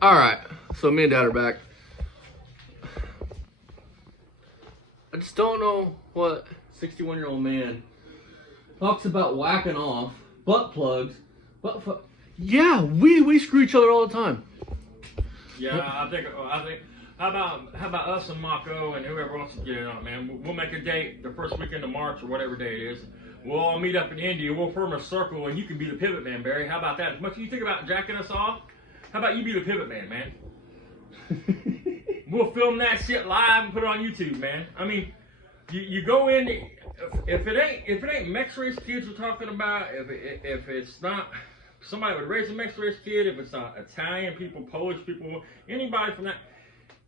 All right, so me and Dad are back. I just don't know what 61-year-old man talks about whacking off butt plugs. Yeah, we screw each other all the time. Yeah, I think. How about us and Mako and whoever else is getting on, man? We'll make a date the first weekend of March or whatever day it is. We'll all meet up in India. We'll form a circle, and you can be the pivot man, Barry. How about that? As much as you think about jacking us off, how about you be the pivot man, man? We'll film that shit live and put it on YouTube, man. I mean, you go in. If it ain't mixed race kids we're talking about, if it's not somebody would raise a mixed race kid, if it's not Italian people, Polish people, anybody from that.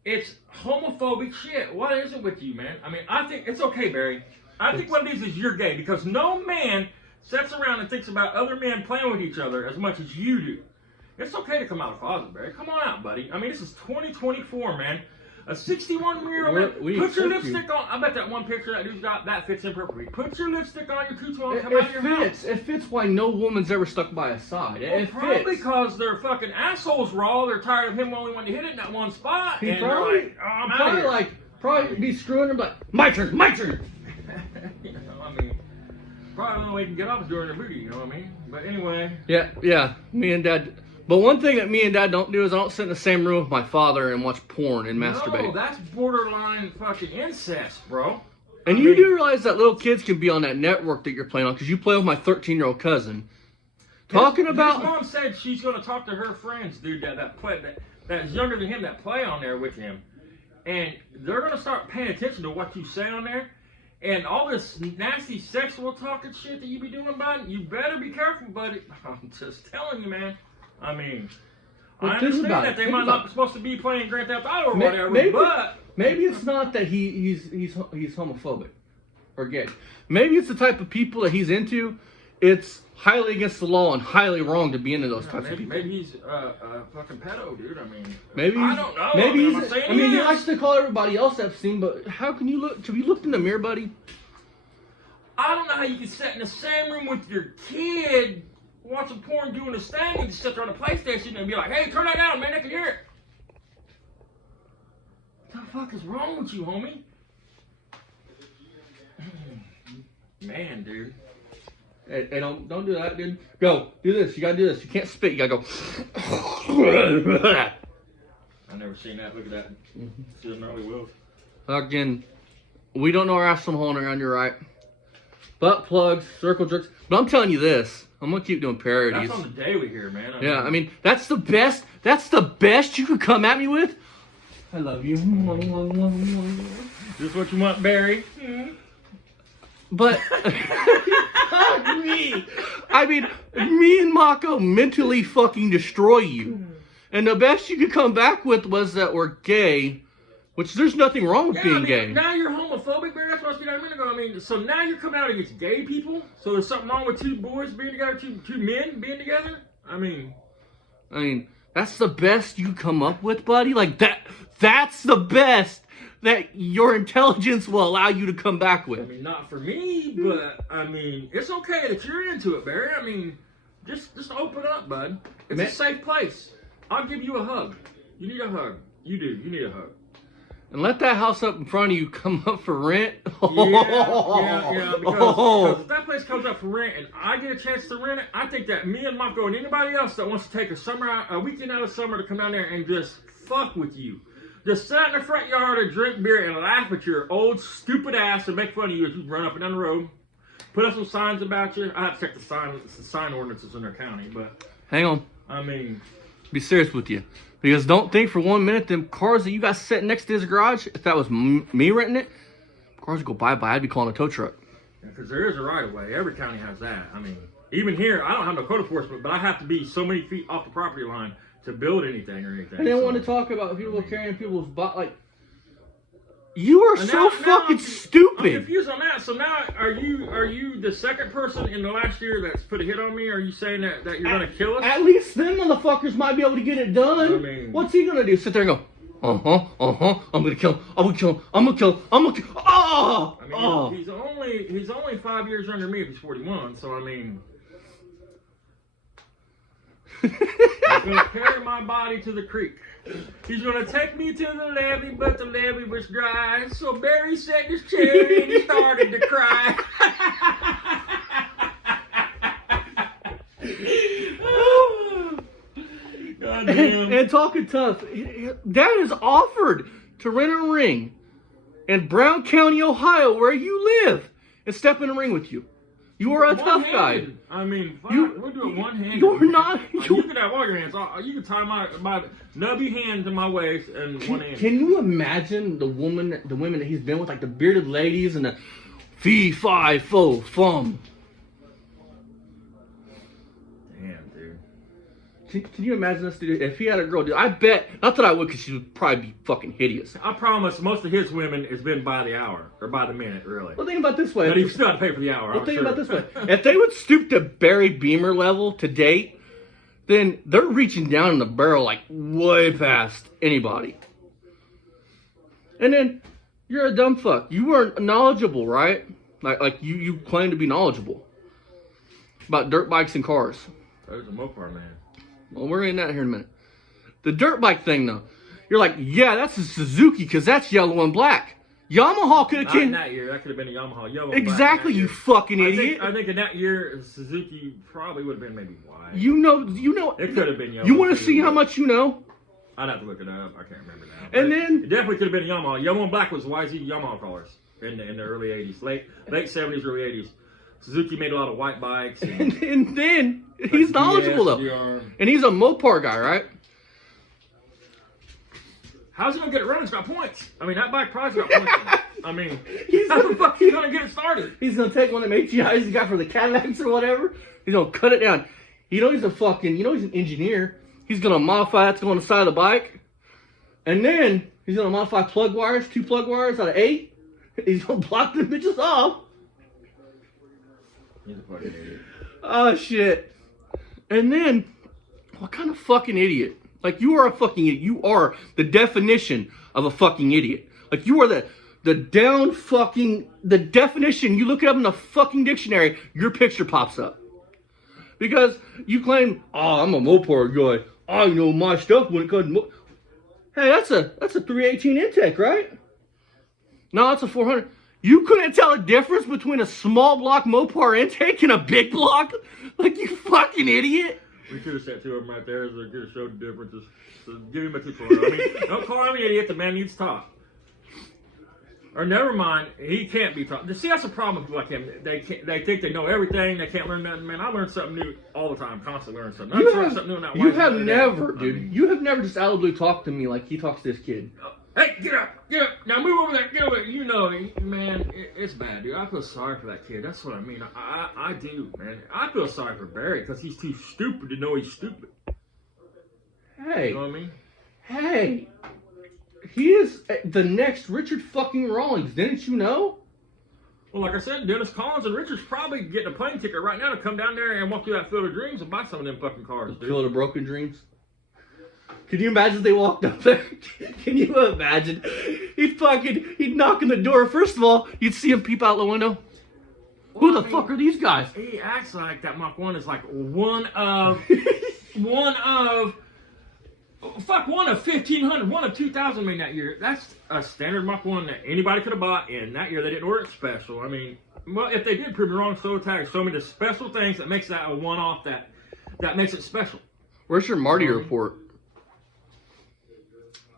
It's homophobic shit. What is it with you, man? I mean, I think it's okay, Barry. I think one of these is you're gay because no man sits around and thinks about other men playing with each other as much as you do. It's okay to come out of the closet, Barry. Come on out, buddy. I mean, this is 2024, man. A 61-year-old man. Put your lipstick on. I bet that one picture that dude's got, that fits in perfectly. Put your lipstick on your tutu and come out of your house. It fits why no woman's ever stuck by his side. Well, probably because their fucking assholes raw. They're tired of him only wanting to hit it in that one spot. He probably, like, probably be screwing him like, my turn. You know, I mean, probably the only way he can get off is during the booty, you know what I mean? But anyway. Yeah, me and Dad. But one thing that me and Dad don't do is I don't sit in the same room with my father and watch porn and masturbate. No, that's borderline fucking incest, bro. And you do realize that little kids can be on that network that you're playing on because you play with my 13-year-old cousin. Talking about... His mom said she's going to talk to her friends, dude, that's younger than him that play on there with him. And they're going to start paying attention to what you say on there. And all this nasty sexual talking shit that you be doing, bud, you better be careful, buddy. I'm just telling you, man. I mean, I understand that they might not be supposed to be playing Grand Theft Auto or whatever, but... Maybe it's not that he's homophobic or gay. Maybe it's the type of people that he's into. It's highly against the law and highly wrong to be into those types of people. Maybe he's a fucking pedo, dude. I mean, maybe I don't know. Maybe he likes to call everybody else Epstein, but how can you look? Have you looked in the mirror, buddy? I don't know how you can sit in the same room with your kid watching porn, doing his thing, and just sit there on the PlayStation and be like, "Hey, turn that down, man. I can hear it." What the fuck is wrong with you, homie? Man, dude. Hey, don't do that, dude. Go, do this. You gotta do this. You can't spit. You gotta go. I've never seen that. Look at that. Still gnarly wheels. Again, we don't know our asshole hole around your right. Butt plugs, circle jerks. But I'm telling you this. I'm gonna keep doing parodies. That's on the daily here, man. I mean, that's the best. That's the best you could come at me with. I love you. This what you want, Barry? But me. I mean, me and Mako mentally fucking destroy you. And the best you could come back with was that we're gay, which there's nothing wrong with being gay. Now you're homophobic, Barry. That's what I was saying a minute ago. I mean, so now you're coming out against gay people? So there's something wrong with two boys being together, two men being together? I mean, that's the best you come up with, buddy? Like, that's the best that your intelligence will allow you to come back with. I mean, not for me, but, I mean, it's okay that you're into it, Barry. I mean, just open up, bud. It's a safe place. I'll give you a hug. You need a hug. You do. You need a hug. And let that house up in front of you come up for rent. Yeah, because if that place comes up for rent and I get a chance to rent it, I think that me and Mako and anybody else that wants to take a weekend out of summer to come down there and just fuck with you. Just sit in the front yard and drink beer and laugh at your old stupid ass and make fun of you as you run up and down the road. Put up some signs about you. I have to check the sign ordinances in their county, but... Hang on. I mean... Be serious with you. Because don't think for 1 minute them cars that you got sitting next to his garage, if that was me renting it, cars would go bye-bye. I'd be calling a tow truck. Because there is a right-of-way. Every county has that. I mean, even here, I don't have no code enforcement, but I have to be so many feet off the property line to build anything or anything. I didn't want to talk about people carrying people's like... You are so fucking stupid. I'm confused on that. So now, are you the second person in the last year that's put a hit on me? Are you saying that you're going to kill us? At least them motherfuckers might be able to get it done. I mean, what's he going to do? Sit there and go, I'm going to kill him. I'm going to kill him. I'm going to kill him. I'm going to kill him. Oh! I mean, he's only 5 years younger than me if he's 41. So, I mean... He's gonna carry my body to the creek. He's gonna take me to the levee, but the levee was dry. So Barry sat in his chair and he started to cry. God damn. And talking tough, Dad has offered to rent a ring in Brown County, Ohio, where you live, and step in a ring with you. You are a tough guy. I mean, we'll do it one-handed. You're not. You can have all your hands. You can tie my nubby hand to my waist and one hand. Can you imagine the women that he's been with, like the bearded ladies and the fee, fi, fo, fum? Damn, dude. Can you imagine this, dude? If he had a girl, dude, I bet, not that I would, because she would probably be fucking hideous. I promise most of his women has been by the hour, or by the minute, really. Well, think about it this way. But he still had to pay for the hour, Well, think about it this way. If they would stoop to Barry Beamer level to date, then they're reaching down in the barrel, like, way past anybody. And then, you're a dumb fuck. You weren't knowledgeable, right? Like you claim to be knowledgeable about dirt bikes and cars. There's a Mopar, man. Well, we're in that here in a minute. The dirt bike thing, though. You're like, yeah, that's a Suzuki because that's yellow and black. Yamaha could have Not in that year. That could have been a Yamaha. Yellow exactly, you fucking idiot. I think in that year, Suzuki probably would have been maybe white. You know. It could have been yellow. You want to see how much you know? I'd have to look it up. I can't remember now. And then it definitely could have been a Yamaha. Yellow and black was YZ Yamaha colors in the early 80s. Late 70s, early 80s. Suzuki made a lot of white bikes. And then he's knowledgeable though. And he's a Mopar guy, right? How's he gonna get it running? It's got points. I mean, that bike probably got points. I mean, how the fuck he gonna get it started? He's gonna take one of them HGIs he got for the Cadillacs or whatever. He's gonna cut it down. He's an engineer. He's gonna modify that to go on the side of the bike. And then he's gonna modify plug wires, 2 plug wires out of 8. He's gonna block them bitches off. He's a fucking idiot. Oh shit. And then, what kind of fucking idiot? Like, you are a fucking idiot. You are the definition of a fucking idiot. Like, you are the definition. You look it up in the fucking dictionary, your picture pops up. Because you claim, oh, I'm a Mopar guy. I know my stuff when it comes to Hey, that's a 318 intake, right? No, that's a 400. You couldn't tell a difference between a small block Mopar intake and a big block? Like, you fucking idiot. We should have set 2 of them right there so they could have showed the differences. So give him a tutorial. I mean, don't call him an idiot. The man needs taught. Or never mind, he can't be taught. See, that's a problem with people like him. They think they know everything. They can't learn nothing. Man, I learn something new all the time. Constantly learn something. You have never, dude. You have never just out of the blue talked to me like he talks to this kid. Hey, get up. Now move over there. Get over there. You know, man, it's bad, dude. I feel sorry for that kid. That's what I mean. I do, man. I feel sorry for Barry because he's too stupid to know he's stupid. Hey. You know what I mean? Hey. He is the next Richard fucking Rawlings. Didn't you know? Well, like I said, Dennis Collins and Richard's probably getting a plane ticket right now to come down there and walk through that Field of Dreams and buy some of them fucking cars, dude. Field of Broken Dreams? Can you imagine if they walked up there? Can you imagine? He'd knock on the door. First of all, you'd see him peep out the window. Who the fuck are these guys? He acts like that Mach 1 is like one of 1,500, one of 2,000 made that year. That's a standard Mach 1 that anybody could have bought, and that year they didn't order it special. I mean, well, if they did, prove me wrong, so tag, show me the special things that makes that a one-off that makes it special. Where's your Marty report?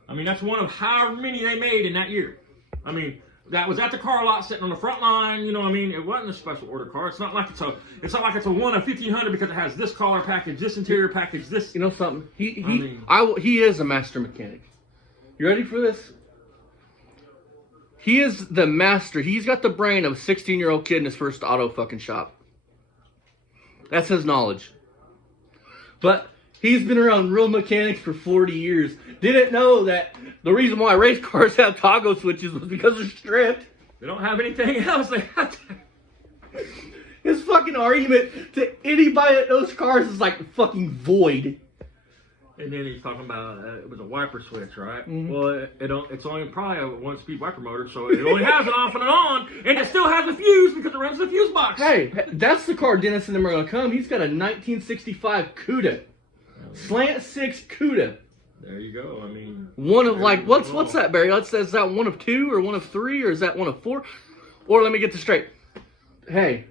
I mean, that's one of however many they made in that year. I mean, that was at the car lot sitting on the front line, you know what I mean? It wasn't a special order car. It's not like it's a one of 1,500 because it has this collar package, this interior package, this. You know something? He is a master mechanic. You ready for this? He is the master. He's got the brain of a 16-year-old kid in his first auto fucking shop. That's his knowledge. But he's been around real mechanics for 40 years. Didn't know that the reason why race cars have toggle switches was because they're stripped. They don't have anything else. They have to. His fucking argument to anybody that knows cars is like fucking void. And then he's talking about it was a wiper switch, right? Mm-hmm. Well, it's only probably a 1-speed wiper motor, so it only has an off and an on, and it still has a fuse because it runs the fuse box. Hey, that's the car Dennis and them are going to come. He's got a 1965 Cuda. Slant 6 CUDA. There you go. I mean, One of like what's that, Barry? Is that one of 2 or one of 3 or is that one of 4? Or let me get this straight. Hey,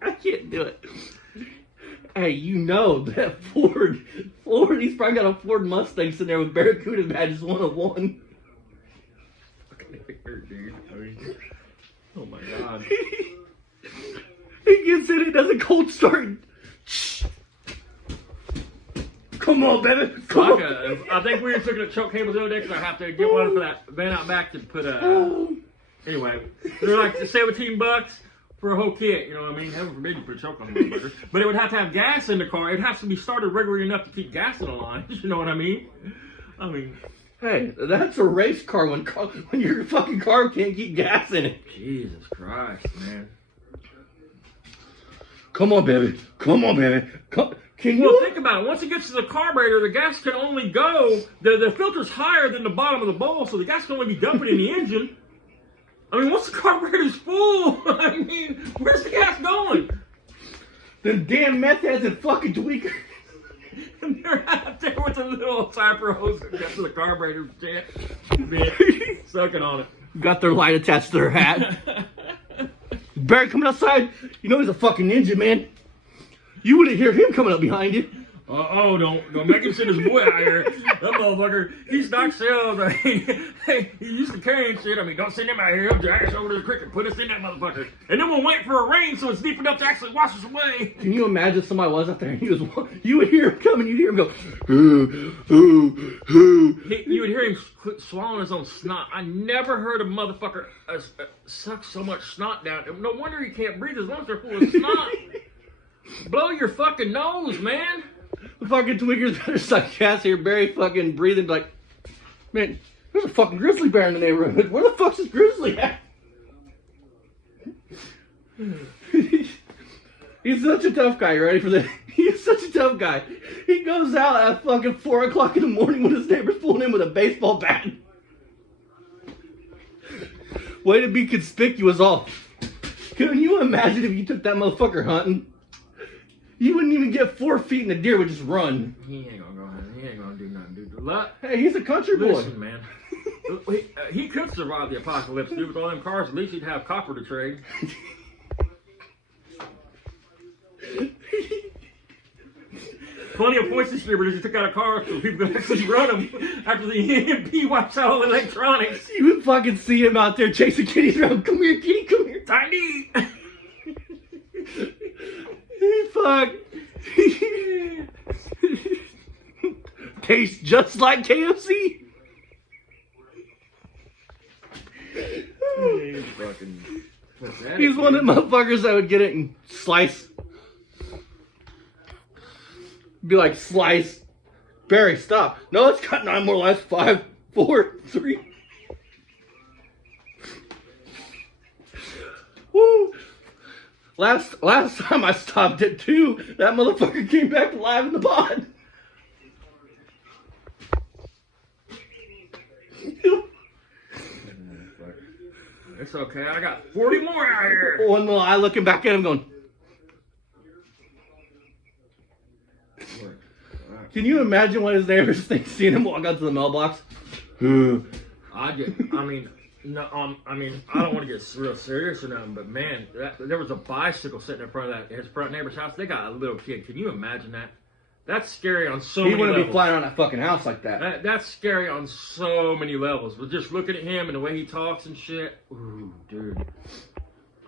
I can't do it. Hey, you know that Ford, he's probably got a Ford Mustang sitting there with Barracuda badges 1 of 1. Dude. I mean, oh my God. He gets in, it does a cold start. Come on, baby. Come on. I think we were looking at choke cables the other day because I have to get one for that van out back to put a. Anyway, they're like $17 for a whole kit. You know what I mean? Heaven forbid you put a choke on the motherfucker. But it would have to have gas in the car. It has to be started regularly enough to keep gas in the line. You know what I mean? Hey, that's a race car when your fucking car can't keep gas in it. Jesus Christ, man. Come on, baby. Come on, baby. Can you? Well, think about it. Once it gets to the carburetor, the gas can only go. The filter's higher than the bottom of the bowl, so the gas can only be dumping in the engine. I mean, once the carburetor's full, I mean, where's the gas going? Them damn meth heads and fucking tweakers. And they're out there with a little cypher hose that gets to the carburetor shit. Sucking on it. Got their light attached to their hat. Barry coming outside. You know he's a fucking ninja, man. You wouldn't hear him coming up behind you. Don't make him send his boy out here. That motherfucker, he's not sales. I mean, hey, he used to carrying shit. I mean, don't send him out here. He'll drag us over to the creek and put us in that motherfucker. And then we'll wait for a rain so it's deep enough to actually wash us away. Can you imagine if somebody was out there and you would hear him coming, you'd hear him go, hoo. You would hear him swallowing his own snot. I never heard a motherfucker suck so much snot down. No wonder he can't breathe. His lungs are full of snot. Blow your fucking nose, man. The fucking tweakers better suck gas here. Barry fucking breathing like, man, there's a fucking grizzly bear in the neighborhood. Where the fuck's this grizzly at? He's such a tough guy. You ready for this? He's such a tough guy. He goes out at fucking 4 o'clock in the morning when his neighbor's pulling in with a baseball bat. Way to be conspicuous all. Can you imagine if you took that motherfucker hunting? You wouldn't even get 4 feet and the deer would just run. He ain't gonna go hunting. He ain't gonna do nothing, dude. Hey, he's a country boy. Listen, man. He could survive the apocalypse, dude. With all them cars, at least he'd have copper to trade. Plenty of points distributors who took out a car so people could actually run them after the EMP wipes out all the electronics. You would fucking see him out there chasing kitties around. Come here, kitty, come here. Tiny! Fuck. Tastes just like KFC. He's one of the motherfuckers that would get it and slice. Be like, slice. Barry, stop. No, it's got 9 more lives. 5, 4, 3. Woo. Last time I stopped at 2, that motherfucker came back alive in the pod. It's okay, I got 40 more out here. One little eye looking back at him going, can you imagine what his neighbors think seeing him walk out to the mailbox? No, I don't want to get real serious or nothing, but man, there was a bicycle sitting in front of his front neighbor's house. They got a little kid. Can you imagine that? That's scary on so many levels. He wouldn't be flying around that fucking house like that. That's scary on so many levels. But just looking at him and the way he talks and shit, ooh, dude.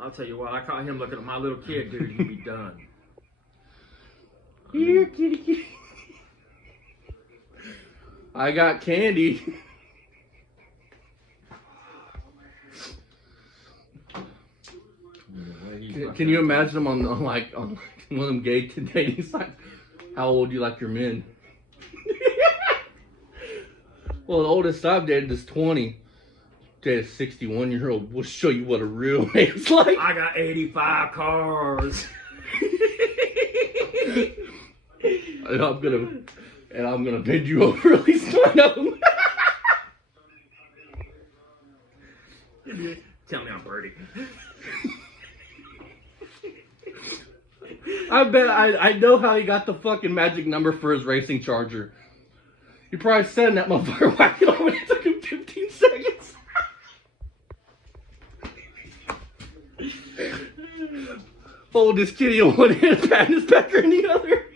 I'll tell you what, I caught him looking at my little kid, dude. He'd be done. Here, kitty, kitty. I got candy. Can you imagine him on one of them gay dating sites? How old do you like your men? Well, the oldest I've dated is 20. Dated a 61-year-old. We'll show you what a real man's like. I got 85 cars. And I'm gonna bend you over at least one of them. Tell me I'm Birdie. I bet I know how he got the fucking magic number for his racing charger. He probably said that motherfucker whacked it off and it took him 15 seconds. Hold this kitty in one hand, patting his pecker in the other.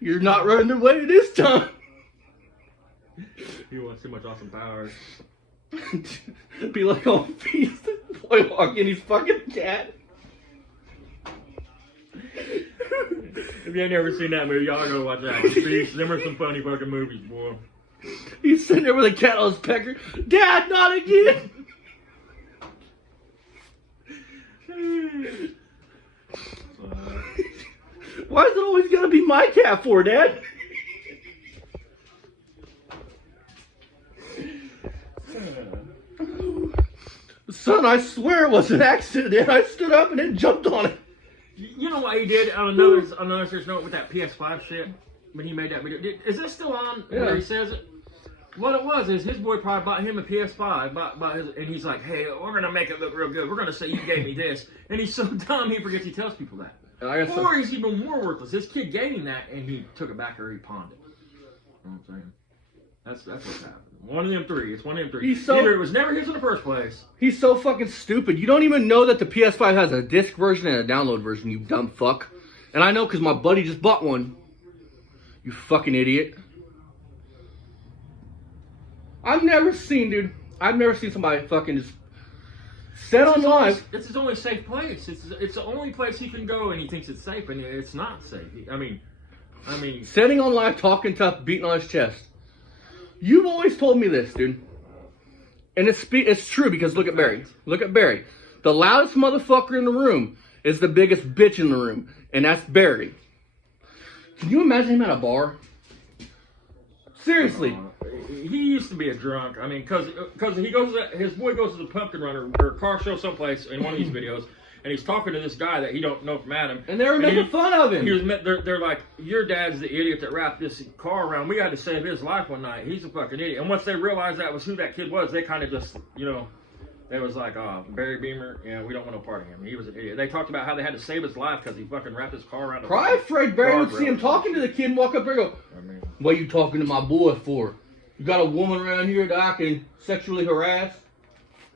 You're not running away this time. He wants too much awesome powers. Be like, oh, feast. Boy walking his fucking cat. If you ain't never seen that movie, y'all gotta watch that one. Beast, them are some funny fucking movies, boy. He's sitting there with a cat on his pecker. Dad, not again. Why is it always gotta be my cat for, Dad? Son, I swear it was an accident. I stood up and then jumped on it. You know what he did on another serious note with that PS5 shit when he made that video? Is this still on where he says it? What it was is his boy probably bought him a PS5, and he's like, hey, we're going to make it look real good. We're going to say you gave me this. And he's so dumb he forgets he tells people that. Or he's even more worthless. His kid gave him that and he took it back or he pawned it. You know what I'm saying? That's what's happened. One of them three. It's one of them three. Either it was never his in the first place. He's so fucking stupid. You don't even know that the PS5 has a disc version and a download version, you dumb fuck. And I know because my buddy just bought one. You fucking idiot. I've never seen somebody fucking just set on live. It's his only safe place. It's the only place he can go and he thinks it's safe and it's not safe. I mean. Setting on live, talking tough, beating on his chest. You've always told me this, dude. And it's true because look at Barry. Look at Barry. The loudest motherfucker in the room is the biggest bitch in the room. And that's Barry. Can you imagine him at a bar? Seriously. He used to be a drunk. I mean, because his boy goes to the pumpkin runner or car show someplace in one of these videos. And he's talking to this guy that he don't know from Adam. And they were making fun of him. They're like, your dad's the idiot that wrapped this car around. We had to save his life one night. He's a fucking idiot. And once they realized that was who that kid was, they kind of just, they was like, oh, Barry Beamer, yeah, we don't want no part of him. He was an idiot. They talked about how they had to save his life because he fucking wrapped his car around. Probably afraid Barry would see him talking to the kid and walk up there and go, what are you talking to my boy for? You got a woman around here that I can sexually harass?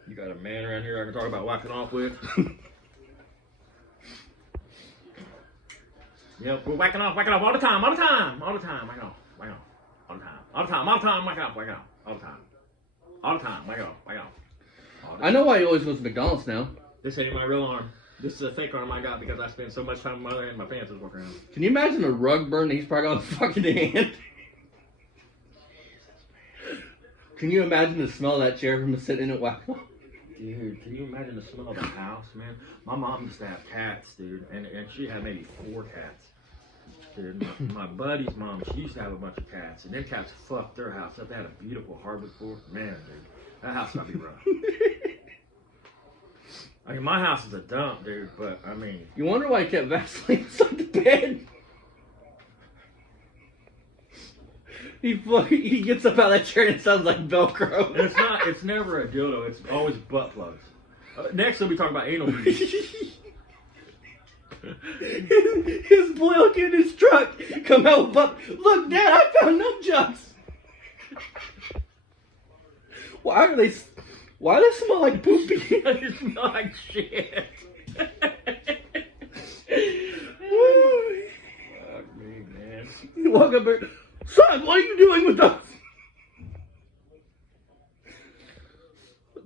You got a man around here I can talk about whacking off with? Yep, we're whacking off all the time, whacking off, all the time, whacking off, all the time, whacking off, all the time, whacking off. I know why he always goes to McDonald's now. This ain't my real arm. This is a fake arm I got because I spend so much time with my other hand, my pants is walking around. Can you imagine the rug burn that he's probably got on his fucking hand? Can you imagine the smell of that chair from sitting in it whacking off? Dude, can you imagine the smell of the house, man? My mom used to have cats, dude, and she had maybe 4 cats. Dude, my buddy's mom, she used to have a bunch of cats, and them cats fucked their house up. They had a beautiful hardwood floor. Man, dude, that house gotta be rough. I mean, my house is a dump, dude, but, I mean... You wonder why he kept Vaseline inside the bed? He gets up out of that chair and it sounds like Velcro. It's never a dildo, it's always butt plugs. Next, we'll be talking about anal beads. His boy will get in his truck, come out with butt. Look, Dad, I found nunchucks. Why do they smell like poopy? They smell like shit. Fuck me, man. You walk up there, son, what are you doing with those?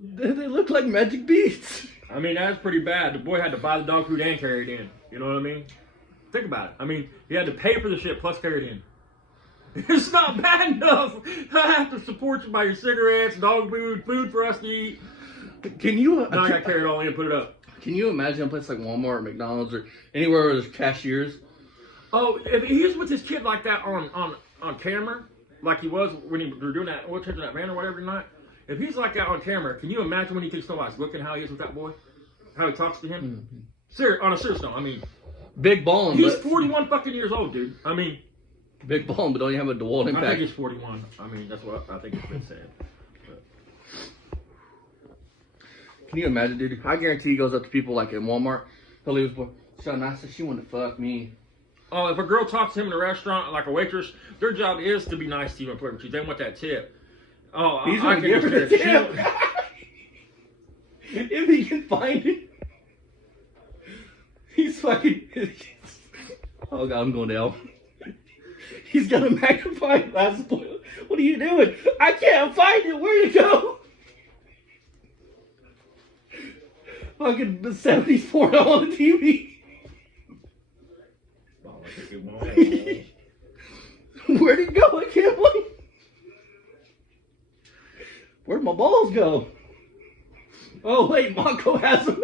They look like magic beads. I mean, that's pretty bad. The boy had to buy the dog food and carry it in. You know what I mean? Think about it. I mean, he had to pay for the shit plus carry it in. It's not bad enough. I have to support you by your cigarettes, dog food, food for us to eat. Can you? Now I got to carry it all in and put it up. Can you imagine a place like Walmart, McDonald's, or anywhere where there's cashiers? Oh, if he was with his kid like that on camera, like he was when he were doing that oil change in that van or whatever tonight. If he's like that on camera, can you imagine when he thinks nobody's looking how he is with that boy? How he talks to him? Mm-hmm. On a serious note, I mean... Big ballin', he's 41 fucking years old, dude. I mean... Big ballin', but don't you have a DeWalt impact? I think he's 41. I mean, that's what I think it's been said. But. Can you imagine, dude? I guarantee he goes up to people like in Walmart. He'll leave his boy. So nice that she wanted to fuck me. Oh, if a girl talks to him in a restaurant, like a waitress, their job is to be nice to you and flirt with you. They want that tip. Oh, He's I gonna can give her the just tip. If he can find it. He's fucking. Oh god, I'm going down. He's got a magnifying glass. What are you doing? I can't find it. Where'd it go? Fucking 70s porno on the TV. Where'd it go? I can't believe. Where'd my balls go? Oh wait, Monko has them.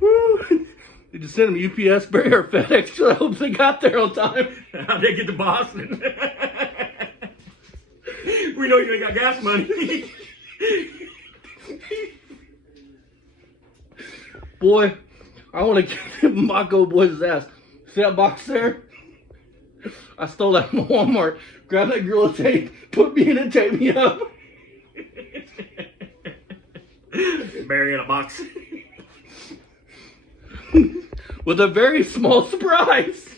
Woo. They just sent them UPS, Barry, or FedEx. So I hope they got there on time. How'd they get to Boston? We know you ain't got gas money. Boy, I want to get them Monko boys' ass. See that box there? I stole that from Walmart. Grab that Gorilla Tape, put me in and tape me up. Barry in a box. With a very small surprise.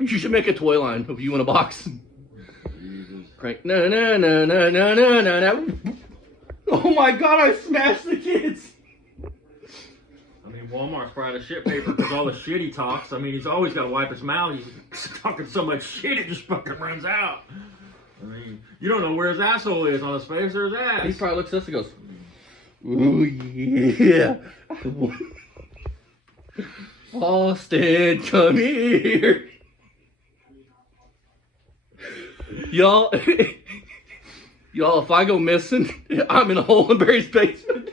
You should make a toy line of you in a box. Right. No, no, no, no, no, no, no, no. Oh my god, I smashed the kids. I mean, Walmart's probably the shit paper because all the shit he talks. I mean, he's always got to wipe his mouth. He's talking so much shit, it just fucking runs out. I mean, you don't know where his asshole is, on his face or his ass. He probably looks at us and goes, ooh, yeah. Austin, come here. Y'all, if I go missing, I'm in a hole in Barry's basement.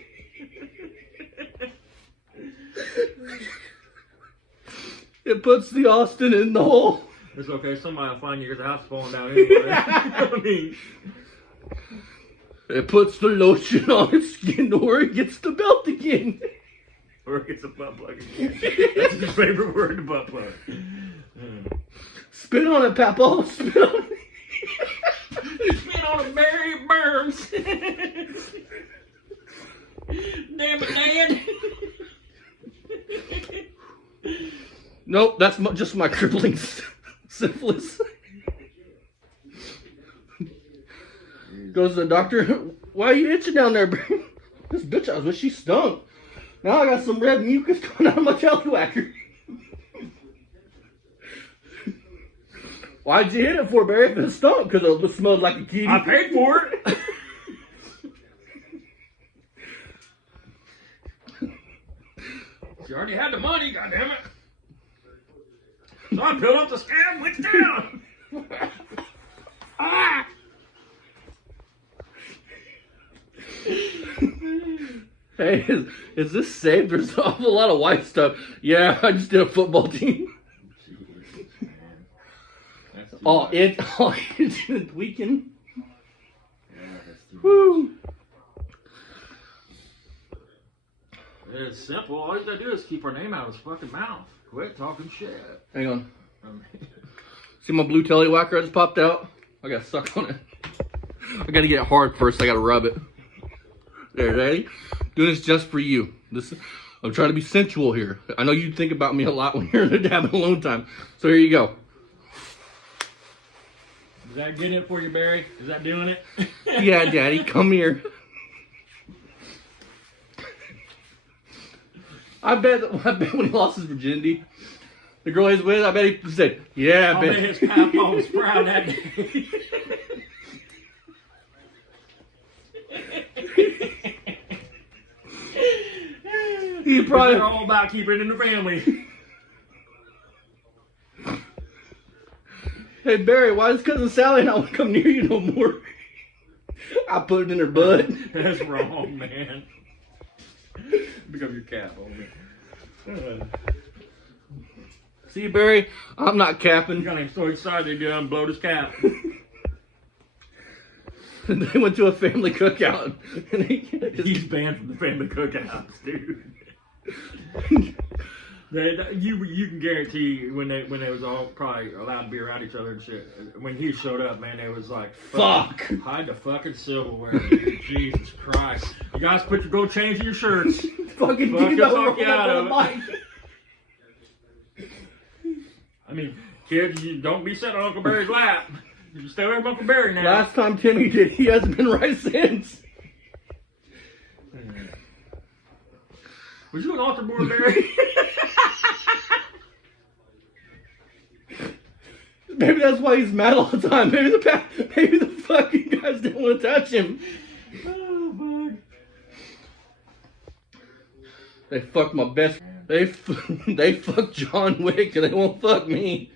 It puts the Austin in the hole. It's okay. Somebody will find you because the house is falling down anyway. I mean, it puts the lotion on its skin to where it gets the belt again. Or it gets a butt plug again. That's his favorite word, the butt plug. Spit on it, Papa. Spit on it. Spit on it, Barry, it burns. Damn it, Dad. Nope, that's just my crippling syphilis. Goes to the doctor. Why are you itching down there, bro? This bitch, I was wish she stunk. Now I got some red mucus coming out of my tallywhacker. Why'd you hit it for, Barry, if it stunk? Because it smelled like a kitty. I paid for it. You already had the money, goddammit. So I built up the scam, went down. Ah! Hey, is this safe? There's an awful lot of white stuff. Yeah, I just did a football team. Oh, it's weekend. Woo. It's simple. All you gotta do is keep our name out of his fucking mouth. Quit talking shit. Hang on. See my blue tallywhacker I just popped out? I gotta suck on it. I gotta get it hard first. I gotta rub it. There, ready? Doing this just for you. I'm trying to be sensual here. I know you think about me a lot when you're having alone time. So here you go. Is that getting it for you, Barry? Is that doing it? Yeah, Daddy, come here. I bet when he lost his virginity, the girl he's with, I bet he said, yeah, I bet. His papa was proud that day. He probably They're all about keeping it in the family. Hey, Barry, why does Cousin Sally not want to come near you no more? I put it in her butt. That's wrong, man. Become your cat, homie. See, Barry, I'm not capping. You got him so excited he unblowed his cap. They went to a family cookout. And He's banned from the family cookouts, dude. You can guarantee when they was all probably allowed to be around each other and shit. When he showed up, man, it was like Fuck. Hide the fucking silverware. Jesus Christ! You guys put your gold chains in your shirts. Fucking fuck you out of it. I mean, kids, you don't be sitting on Uncle Barry's lap. You stay away from Uncle Barry now. Last time Timmy did, he hasn't been right since. Was you an altar boy, Barry? Maybe that's why he's mad all the time. Maybe the fucking guys didn't want to touch him. Oh, bud. They fucked my best. They fucked John Wick and they won't fuck me.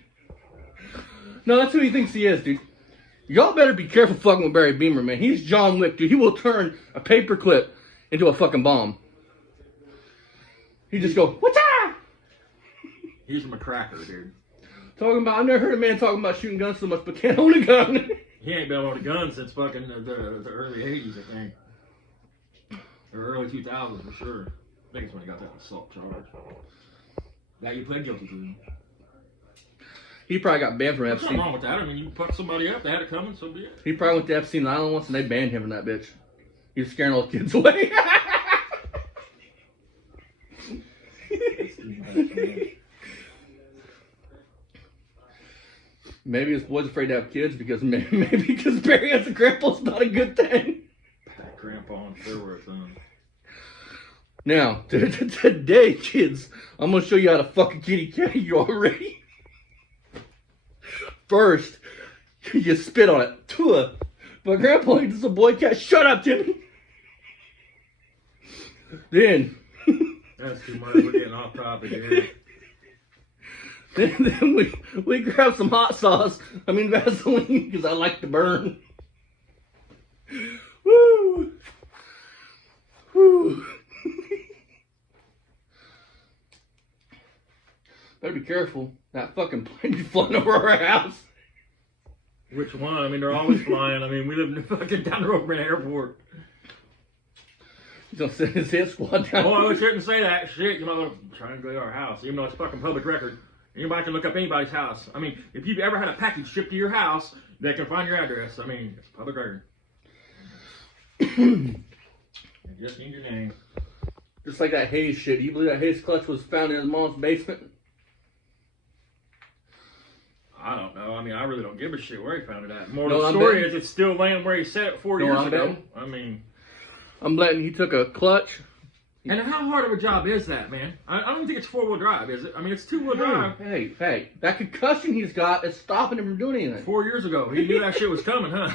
No, that's who he thinks he is, dude. Y'all better be careful fucking with Barry Beamer, man. He's John Wick, dude. He will turn a paperclip into a fucking bomb. He just go, what's up? He's from a cracker, dude. Talking about, I've never heard a man talking about shooting guns so much, but can't own a gun. He ain't been on a gun since fucking the early 80s, I think. Or early 2000s, for sure. I think it's when he got that assault charge. That you pled guilty to. He probably got banned from There's Epstein. nothing wrong with that. I mean, you fuck somebody up, they had it coming, so be it. He probably went to Epstein Island once and they banned him from that bitch. He was scaring all the kids away. Maybe his boy's afraid to have kids because maybe because Barry has a grandpa's not a good thing. That grandpa on steroids, huh? Now, today, kids, I'm gonna show you how to fuck a kitty cat. You all ready? First, you spit on it. But grandpa, this is a boy cat. Shut up, Timmy. Then. That's too much. We're getting off topic here. Then we grab some hot sauce. I mean Vaseline, because I like to burn. Woo! Woo! Better be careful. That fucking plane be flying over our house. Which one? I mean, they're always flying. I mean, we live in fucking down the road from an airport. He's gonna send his hit squad down. Oh, I shouldn't say that. Shit, you might want to try and go to our house, even though it's fucking public record. Anybody can look up anybody's house. I mean, if you've ever had a package shipped to your house, they can find your address. I mean, it's public record. You just need your name. Just like that Hayes shit. Do you believe that Hayes clutch was found in his mom's basement? I don't know. I mean, I really don't give a shit where he found it at. More No, the I'm story betting. is it's still laying where he set it 4 No, years I'm ago. betting. I mean... I'm letting he took a clutch. And how hard of a job is that, man? I don't think it's 4-wheel drive, is it? I mean, it's 2-wheel drive. Hey, that concussion he's got is stopping him from doing anything. 4 years ago, he knew that shit was coming, huh?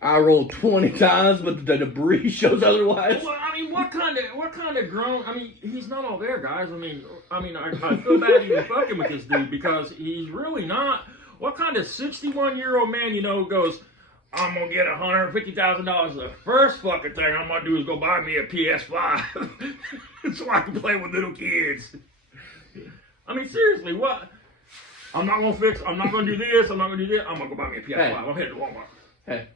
I rolled 20 times, but the debris shows otherwise. Well, I mean, what kind of grown? I mean, he's not all there, guys. I mean, I feel bad even fucking with this dude because he's really not. What kind of 61-year-old man, you know, goes, I'm gonna get $150,000. The first fucking thing I'm gonna do is go buy me a PS5 so I can play with little kids. I mean, seriously, what? I'm not gonna do this. I'm not gonna do this. I'm gonna go buy me a PS5. Hey. I'm headed to Walmart. Hey.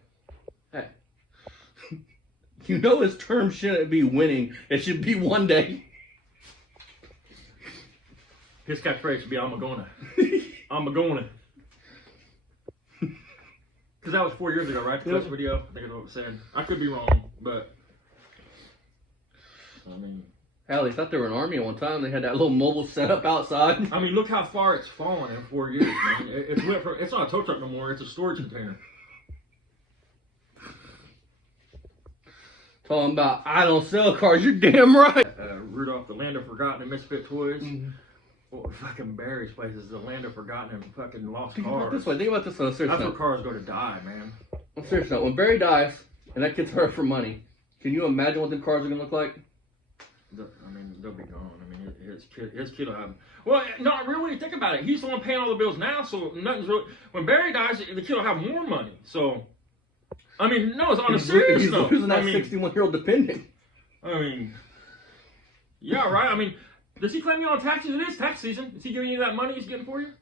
You know his term shouldn't be winning. It should be one day. His catchphrase should be, I'm a-gonna. I'm a-gonna. Because that was 4 years ago, right? The first video. I think that's what it said. I could be wrong, but... I mean... Hell, they thought they were an army at one time. They had that little mobile setup outside. I mean, look how far it's fallen in 4 years, man. It's not a tow truck no more. It's a storage container. Talking about, I don't sell cars. You're damn right. Rudolph, the Land of Forgotten and Misfit Toys. Or fucking Barry's place is the Land of Forgotten and fucking Lost Think about Cars. this on a serious That's where note. cars go to die, man. On a serious note, when Barry dies and that kid's hurt for money, can you imagine what the cars are gonna look like? I mean, they'll be gone. I mean, his kid will have... Well, not really. Think about it. He's the one paying all the bills now, so nothing's really... When Barry dies, the kid will have more money. So, I mean, no, it's on a serious note. He's losing that 61-year-old dependent. I mean, yeah, right. I mean, does he claim you on taxes? It is tax season. Is he giving you that money he's getting for you?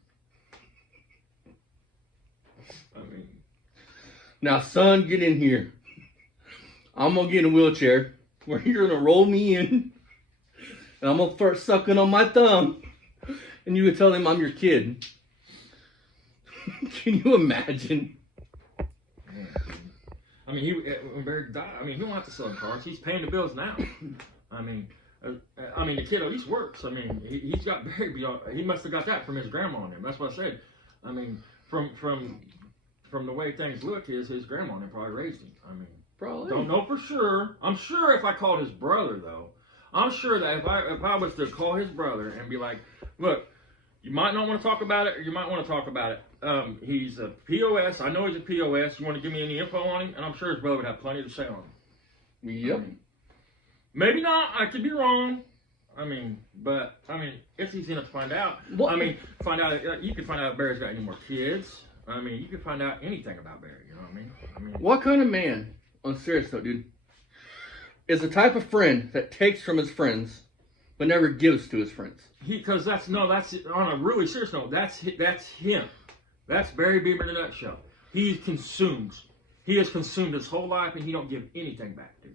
I mean... Now, son, get in here. I'm gonna get in a wheelchair where you're gonna roll me in and I'm gonna start sucking on my thumb, and you would tell him I'm your kid. Can you imagine? I mean, when Barry died, I mean, he won't have to sell cars. He's paying the bills now. I mean, the kid at least works. I mean, he's got Barry beyond. He must have got that from his grandma and him. That's what I said. I mean, from the way things look, his grandma and him probably raised him. I mean, probably. Don't know for sure. I'm sure if I called his brother though, I'm sure that if I was to call his brother and be like, look, you might not want to talk about it, or you might want to talk about it. He's a POS. I know he's a POS. You want to give me any info on him? And I'm sure his brother would have plenty to say on him. Yep. I mean, maybe not. I could be wrong. But it's easy enough to find out. What? Find out. You can find out if Barry's got any more kids. You can find out anything about Barry. You know what I mean? What kind of man, on a serious note, dude, is the type of friend that takes from his friends but never gives to his friends? Because that's on a really serious note. That's him. That's Barry Beamer in a nutshell. He consumes. He has consumed his whole life, and he don't give anything back, dude.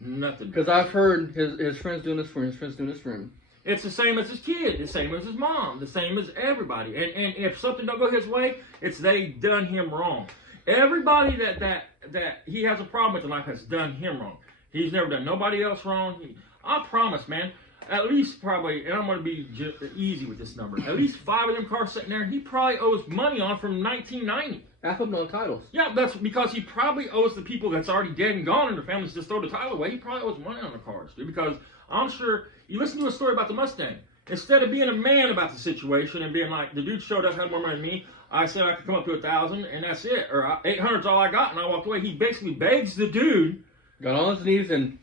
Nothing. Because I've heard his friends doing this for him. His friends doing this for him. It's the same as his kid, the same as his mom, the same as everybody. And if something don't go his way, it's they done him wrong. Everybody that he has a problem with in life has done him wrong. He's never done nobody else wrong. I promise, man. At least probably, and I'm going to be easy with this number, at least 5 of them cars sitting there, he probably owes money on from 1990. Half of them no titles. Yeah, that's because he probably owes the people that's already dead and gone and their families just throw the title away. He probably owes money on the cars, dude, because I'm sure, you listen to a story about the Mustang. Instead of being a man about the situation and being like, the dude showed up, had more money than me, I said I could come up to 1,000 and that's it, or 800's all I got, and I walked away. He basically begs the dude. Got on his knees and...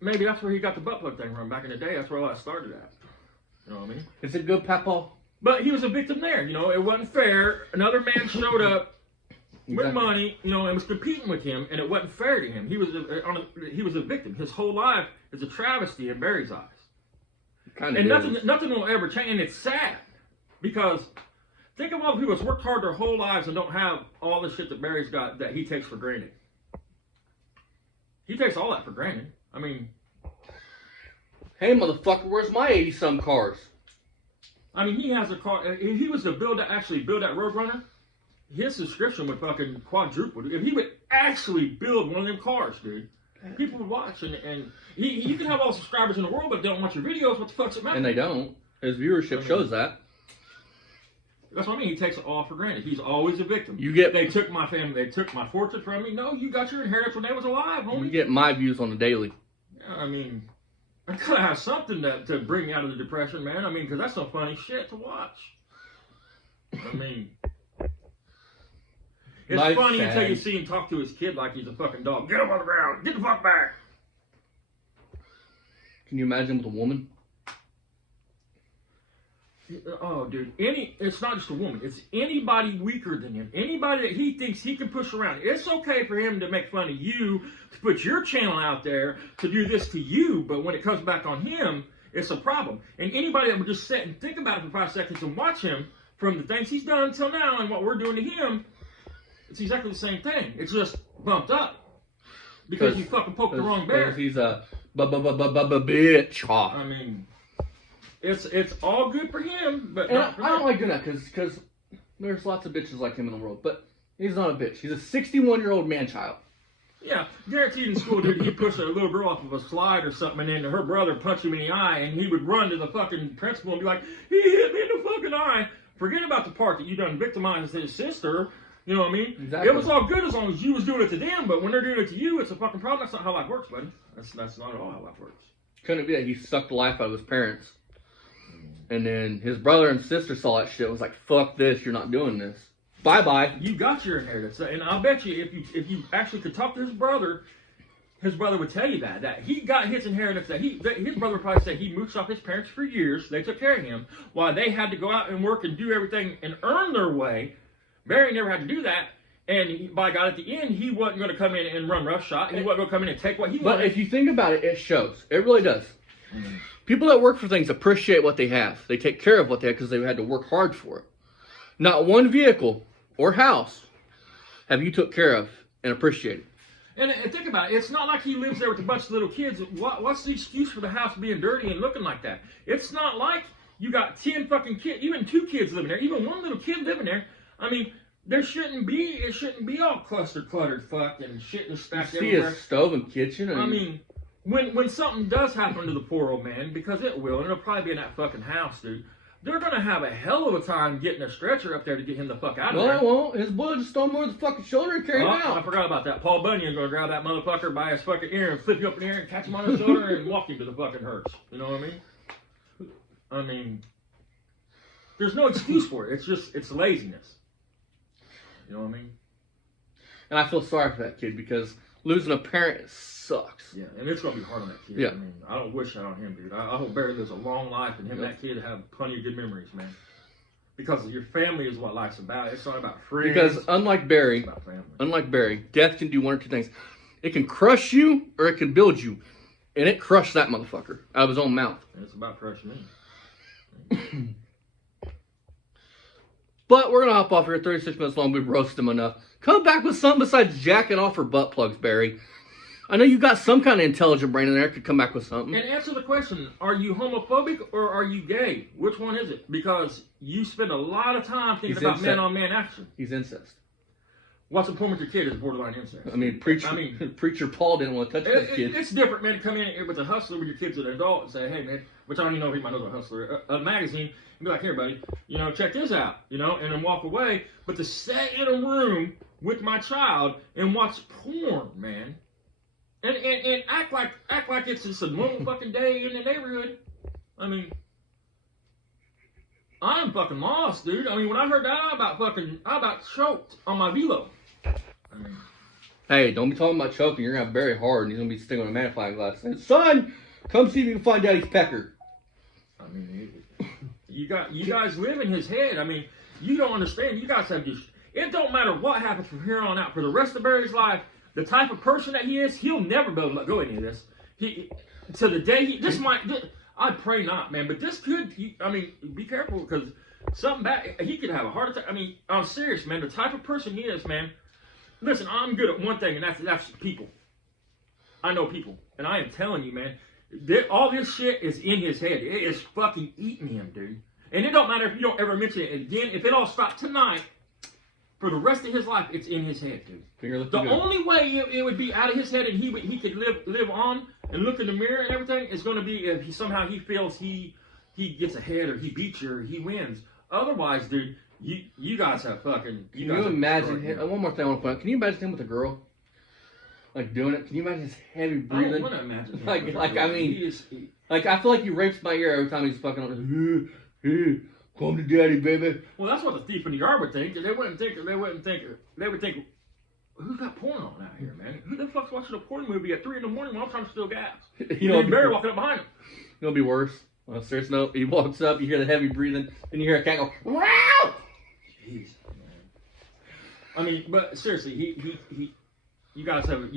Maybe that's where he got the butt plug thing from back in the day. That's where all that started at. You know what I mean? Is it good, Papa? But he was a victim there. You know, it wasn't fair. Another man showed up with money, you know, and was competing with him, and it wasn't fair to him. He was a victim. His whole life is a travesty in Barry's eyes. Kind and of nothing will ever change. And it's sad because think of all the people that's worked hard their whole lives and don't have all the shit that Barry's got that he takes for granted. He takes all that for granted. I mean, hey, motherfucker, where's my 80-some cars? I mean, he has a car. If he was to actually build that Roadrunner, his subscription would fucking quadruple. If he would actually build one of them cars, dude, people would watch. And you can have all the subscribers in the world, but they don't watch your videos. What the fuck's it matter? And they don't. His viewership shows that. That's what I mean. He takes it all for granted. He's always a victim. They took my family. They took my fortune from me. No, you got your inheritance when they was alive, homie. You get my views on the daily. I mean, I gotta have something to bring me out of the depression, man. I mean, because that's some funny shit to watch. I mean, it's Life's funny sad. until you see him talk to his kid like he's a fucking dog. Get him on the ground. Get the fuck back. Can you imagine with a woman? Oh, dude. It's not just a woman. It's anybody weaker than him. Anybody that he thinks he can push around. It's okay for him to make fun of you, to put your channel out there, to do this to you, but when it comes back on him, it's a problem. And anybody that would just sit and think about it for 5 seconds and watch him from the things he's done until now and what we're doing to him, it's exactly the same thing. It's just bumped up. Because you fucking poked the wrong bear. Because he's a bitch. I mean... It's all good for him, but and not for I don't me. like doing that because there's lots of bitches like him in the world, but he's not a bitch. He's a 61-year-old man-child. Yeah, guaranteed in school, dude, he'd push a little girl off of a slide or something, and then her brother punch him in the eye, and he would run to the fucking principal and be like, he hit me in the fucking eye. Forget about the part that you done victimized his sister. You know what I mean? Exactly. It was all good as long as you was doing it to them, but when they're doing it to you, it's a fucking problem. That's not how life works, buddy. That's not at all how life works. Couldn't it be that he sucked the life out of his parents? And then his brother and sister saw that shit and was like, fuck this, you're not doing this. Bye-bye. You got your inheritance. And I'll bet you if you actually could talk to his brother would tell you that he got his inheritance, his brother would probably say he mooched off his parents for years. They took care of him while they had to go out and work and do everything and earn their way. Barry never had to do that. And by God, at the end, he wasn't going to come in and run roughshod. He wasn't going to come in and take what he wanted. But if you think about it, it shows. It really does. People that work for things appreciate what they have. They take care of what they have because they had to work hard for it. Not one vehicle or house have you took care of and appreciated. And think about it. It's not like he lives there with a bunch of little kids. What's the excuse for the house being dirty and looking like that? It's not like you got 10 fucking kids, even 2 kids living there, even 1 little kid living there. I mean, it shouldn't be all cluttered, fucked, and shit and stacked everywhere. See a stove and kitchen? I mean, when something does happen to the poor old man, because it will, and it'll probably be in that fucking house, dude, they're going to have a hell of a time getting a stretcher up there to get him the fuck out of there. No, it won't. His boy just stole him over the fucking shoulder and carry him out. I forgot about that. Paul Bunyan's going to grab that motherfucker by his fucking ear and flip you up in the air and catch him on his shoulder and walk him to the fucking hearse. You know what I mean? I mean, there's no excuse for it. It's laziness. You know what I mean? And I feel sorry for that kid because losing a parent sucks. Yeah, and it's going to be hard on that kid. Yeah. I mean, I don't wish that on him, dude. I hope Barry lives a long life and him and that kid have plenty of good memories, man. Because your family is what life's about. It's not about friends. Because unlike Barry, death can do 1 or 2 things. It can crush you or it can build you. And it crushed that motherfucker out of his own mouth. And it's about crushing me. But we're going to hop off here 36 minutes long. We've roasted him enough. Come back with something besides jacking off for butt plugs, Barry. I know you got some kind of intelligent brain in there. Could come back with something. And answer the question, are you homophobic or are you gay? Which one is it? Because you spend a lot of time thinking about man-on-man action. He's incest. What's the point with your kid is borderline incest. I mean, Preacher Paul didn't want to touch his kid. It's different, man, to come in with a hustler with your kid's an adult and say, hey, man, which I don't even know if he might know what a hustler, a magazine, and be like, here, buddy, check this out, and then walk away. But to stay in a room with my child and watch porn, man, and act like it's just a normal fucking day in the neighborhood. I mean, I'm fucking lost, dude. I mean, when I heard that, I about choked on my velo. I mean, hey, don't be talking about choking. You're gonna have Barry hard, and he's gonna be sticking on a magnifying glass saying, "Son, come see if you can find Daddy's pecker." I mean, you guys live in his head. I mean, you don't understand. You guys have just. It don't matter what happens from here on out for the rest of Barry's life. The type of person that he is, he'll never be able to let go of any of this. To the day I pray not, man. But this could. I mean, be careful because something bad. He could have a heart attack. I mean, I'm serious, man. The type of person he is, man. Listen, I'm good at one thing, and that's people. I know people, and I am telling you, man. All this shit is in his head. It is fucking eating him, dude. And it don't matter if you don't ever mention it again. If it all stopped tonight, for the rest of his life, it's in his head, dude. The only way it would be out of his head and he could live on and look in the mirror and everything is going to be if he feels he gets ahead or he beats you or he wins. Otherwise, dude, you guys have fucking. Can you imagine him? One more thing I want to point out. Can you imagine him with a girl? Like doing it? Can you imagine his heavy breathing? I don't want to imagine him. Like I feel like he rapes my ear every time he's fucking on. Hey, come to daddy, baby. Well, that's what the thief in the yard would think. They would think, who's got porn on out here, man? Who the fuck's watching a porn movie at 3 a.m. while I'm trying to steal gas? Barry walking up behind him. It'll be worse. On a serious note, he walks up, you hear the heavy breathing, then you hear a cat go, wow! Jeez, man. I mean, but seriously, you guys have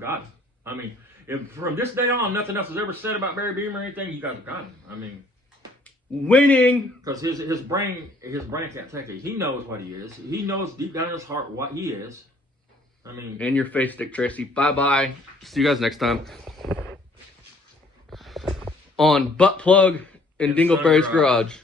got him. I mean, if from this day on nothing else is ever said about Barry Beam or anything, you guys have got him. I mean, winning, because his brain can't take it. He knows what he is. He knows deep down in his heart what he is. I mean, in your face, Dick Tracy. Bye. See you guys next time on Butt Plug in Dingleberries Garage.